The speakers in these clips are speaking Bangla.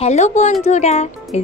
হ্যালো বন্ধুরা,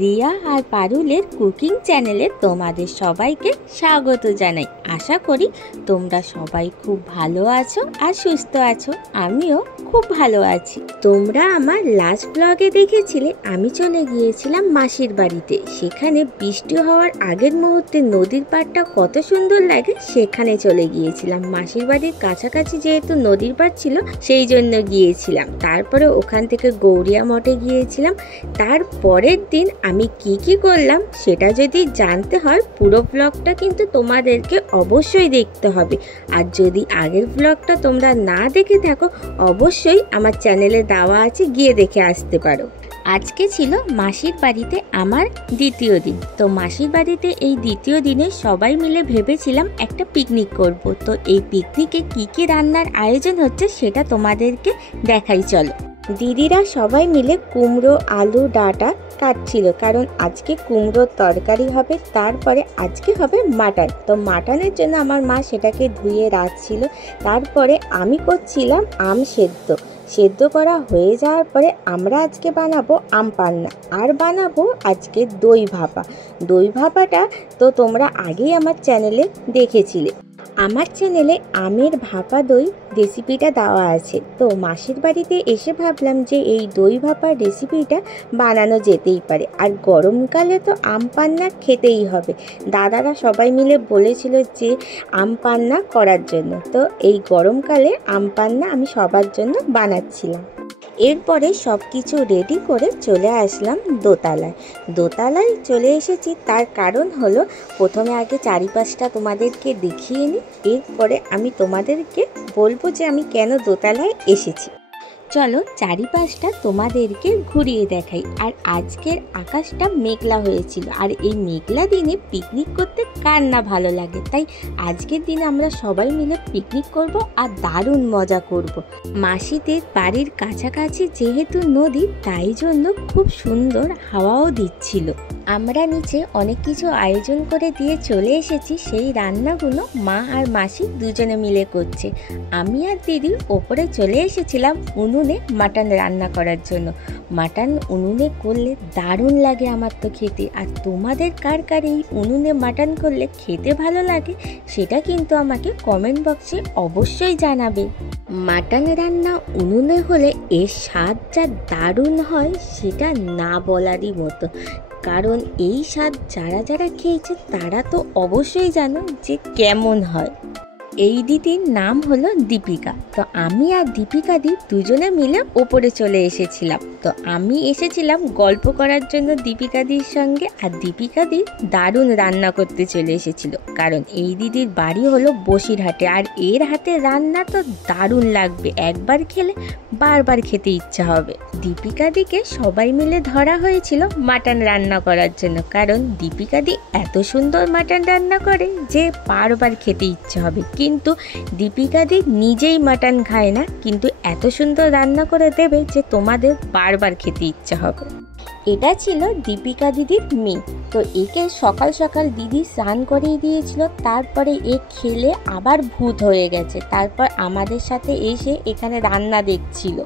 রিয়া আর পারুলের কুকিং চ্যানেলে তোমাদের সবাইকে স্বাগত জানাই। আশা করি তোমরা সবাই খুব ভালো আছো আর সুস্থ আছো। আমিও খুব ভালো আছি। তোমরা আমার লাস্ট ব্লগে দেখেছিলে আমি চলে গিয়েছিলাম মাসির বাড়িতে। সেখানে বৃষ্টি হওয়ার আগের মুহূর্তে নদীর পাড়টা কত সুন্দর লাগে সেখানে চলে গিয়েছিলাম। মাসির বাড়ির কাছাকাছি যেহেতু নদীর পাড় ছিল সেই জন্য গিয়েছিলাম। তারপরে ওখান থেকে গৌরিয়া মঠে গিয়েছিলাম। তার পরের দিন আমি কি করলাম সেটা যদি জানতে হয় পুরো ব্লগটা কিন্তু তোমাদেরকে অবশ্যই দেখতে হবে। আর যদি আগের ব্লগটা তোমরা না দেখে থাকো অবশ্যই আমার চ্যানেলে দেওয়া আছে, গিয়ে দেখে আসতে পারো। আজকে ছিল মাসির বাড়িতে আমার দ্বিতীয় দিন। তো মাসির বাড়িতে এই দ্বিতীয় দিনে সবাই মিলে ভেবেছিলাম একটা পিকনিক করব। তো এই পিকনিকে কি রান্নার আয়োজন হচ্ছে সেটা তোমাদেরকে দেখাই চলো। দিদিরা সবাই মিলে কুমড়ো আলু ডাঁটা কাটছিল, কারণ আজকে কুমড়োর তরকারি হবে, তারপরে আজকে হবে মাটন। তো মাটনের জন্য আমার মা সেটাকে ধুয়ে রাখছিল। তারপরে আমি করছিলাম আম সেদ্ধ করা হয়ে যাওয়ার পরে আমরা আজকে বানাবো আম পান্না আর বানাবো আজকে দই ভাপাটা তো তোমরা আগেই আমার চ্যানেলে দেখেছিলে। আমার চ্যানেলে আমের ভাপা দই রেসিপিটা দেওয়া আছে। তো মাসির বাড়িতে এসে ভাবলাম যে এই দই ভাপার রেসিপিটা বানানো যেতেই পারে। আর গরমকালে তো আম পান্না খেতেই হবে। দাদারা সবাই মিলে বলেছিল যে আম পান্না করার জন্য। তো এই গরমকালে আম পান্না আমি সবার জন্য বানাচ্ছিলাম। এরপরে সব কিছু রেডি করে চলে আসলাম দোতলায় চলে এসেছি। তার কারণ হলো প্রথমে আগে চারিপাশটা তোমাদেরকে দেখিয়ে নিই, এরপরে আমি তোমাদেরকে বলবো যে আমি কেন দোতলায় এসেছি। চলো চারিপাশটা তোমাদেরকে ঘুরিয়ে দেখাই। আর আজকের আকাশটা মেঘলা হয়েছিল, আর এই মেঘলা দিনে পিকনিক করতে কার না ভালো লাগে। তাই আজকের দিনে আমরা সবাই মিলে পিকনিক করব আর দারুণ মজা করব। মাসিদের বাড়ির কাছাকাছি যেহেতু নদী, তাই জন্য খুব সুন্দর হাওয়াও দিচ্ছিল। আমরা নিচে অনেক কিছু আয়োজন করে দিয়ে চলে এসেছি। সেই রান্নাগুলো মা আর মাসি দুজনে মিলে করছে। আমি আর দিদি ওপরে চলে এসেছিলাম উনুনে মাটন রান্না করার জন্য। মাটন উনুনে করলে দারুণ লাগে আমার তো খেতে। আর তোমাদের কার এই উনুনে মাটন করলে খেতে ভালো লাগে সেটা কিন্তু আমাকে কমেন্ট বক্সে অবশ্যই জানাবে। মাটন রান্না উনুনে হলে এর স্বাদ যা দারুণ হয় সেটা না বলারই মতো। কারণ এই স্বাদ যারা খেয়েছে তারা তো অবশ্যই জানো যে কেমন হয়। এই দিদির নাম হলো দীপিকা। তো আমি আর দীপিকা দি দুজনে মিলে ওপরে চলে এসেছিলাম। তো আমি এসেছিলাম গল্প করার জন্য দীপিকা দির সঙ্গে, আর দীপিকা দি দারুণ রান্না করতে চলে এসেছিল। কারণ এই দিদির বাড়ি হলো বসিরহাটে, আর এর হাতে রান্না তো দারুণ লাগবে। একবার খেলে বারবার খেতে ইচ্ছা হবে। দীপিকা দিকে সবাই মিলে ধরা হয়েছিল মাটন রান্না করার জন্য, কারণ দীপিকা দি এত সুন্দর মাটন রান্না করে যে বারবার খেতে ইচ্ছা হবে। কিন্তু দীপিকা দি নিজেই মাটন খায় না, কিন্তু এত সুন্দর রান্না করে দেবে যে তোমাদের বারবার খেতে ইচ্ছা হবে। এটা ছিল দীপিকা দিদির মেয়ে। তো একে সকাল সকাল দিদি স্নান করিয়ে দিয়েছিল। তারপরে এ খেলে আবার ভূত হয়ে গেছে। তারপর আমাদের সাথে এসে এখানে রান্না দেখছিল।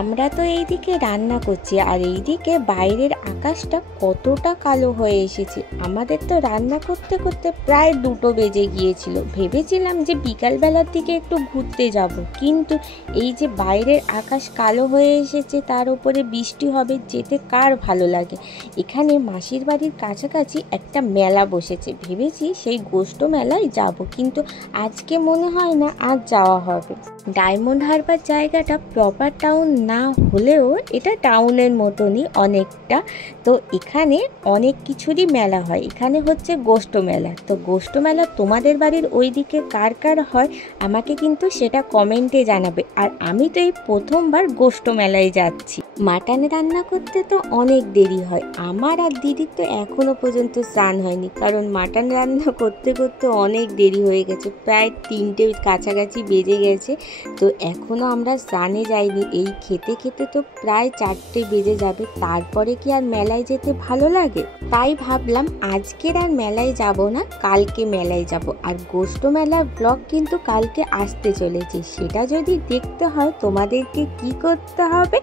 আমরা তো এইদিকে রান্না করছি, আর এইদিকে বাইরের আকাশটা কতটা কালো হয়ে এসেছে। আমাদের তো রান্না করতে করতে প্রায় 2টো বেজে গিয়েছিল। ভেবেছিলাম যে বিকালবেলার দিকে একটু ঘুরতে যাব, কিন্তু এই যে বাইরের আকাশ কালো হয়ে এসেছে, তার উপরে বৃষ্টি হবে, যেতে কার ভালো লাগে। এখানে মাসির বাড়ির কাছাকাছি একটা মেলা বসেছে। ভেবেছি সেই গোষ্ঠ মেলায় যাব, কিন্তু আজকে মনে হয় না আজ যাওয়া হবে। ডায়মন্ড হারবার জায়গাটা প্রপার টাউন না হলেও এটা টাউনের মতনই অনেকটা। তো এখানে অনেক কিছুরই মেলা হয়। এখানে হচ্ছে গোষ্ঠ মেলা। তো গোষ্ঠ মেলা তোমাদের বাড়ির ওই দিকে কার হয় আমাকে কিন্তু সেটা কমেন্টে জানাবে। আর আমি তো এই প্রথমবার গোষ্ঠ মেলায় যাচ্ছি। মাটন রান্না করতে তো অনেক দেরি হয়। আমার আর দিদির তো এখনো পর্যন্ত স্নান হয়নি, কারণ মাটন রান্না করতে করতে অনেক দেরি হয়ে গেছে। প্রায় 3টে কাছাকাছি বেজে গেছে। তো এখনো আমরা স্নানে যাইনি। এই খেতে তো প্রায় 4টে বেজে যাবে। তারপরে কি আর মেলায় যেতে ভালো লাগে? তাই ভাবলাম আজকের আর মেলায় যাব না, কালকে মেলায় যাব। আর গোষ্ঠ মেলার ব্লগ কিন্তু কালকে আসতে চলেছে। সেটা যদি দেখতে হয় তোমাদেরকে কি করতে হবে,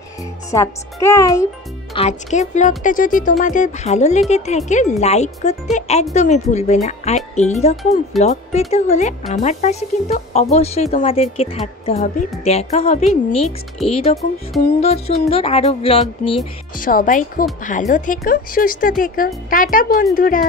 সাবস্ক্রাইব। আজকের ব্লগটা যদি তোমাদের ভালো লেগে থাকে লাইক করতে একদমই ভুলবে না। আর এই রকম ব্লগ পেতে হলে আমার পাশে কিন্তু অবশ্যই তোমাদেরকে থাকতে হবে। দেখা হবে নেক্সট এই রকম সুন্দর সুন্দর আরো ব্লগ নিয়ে। সবাই খুব ভালো থেকো, সুস্থ থেকো। টাটা বন্ধুরা।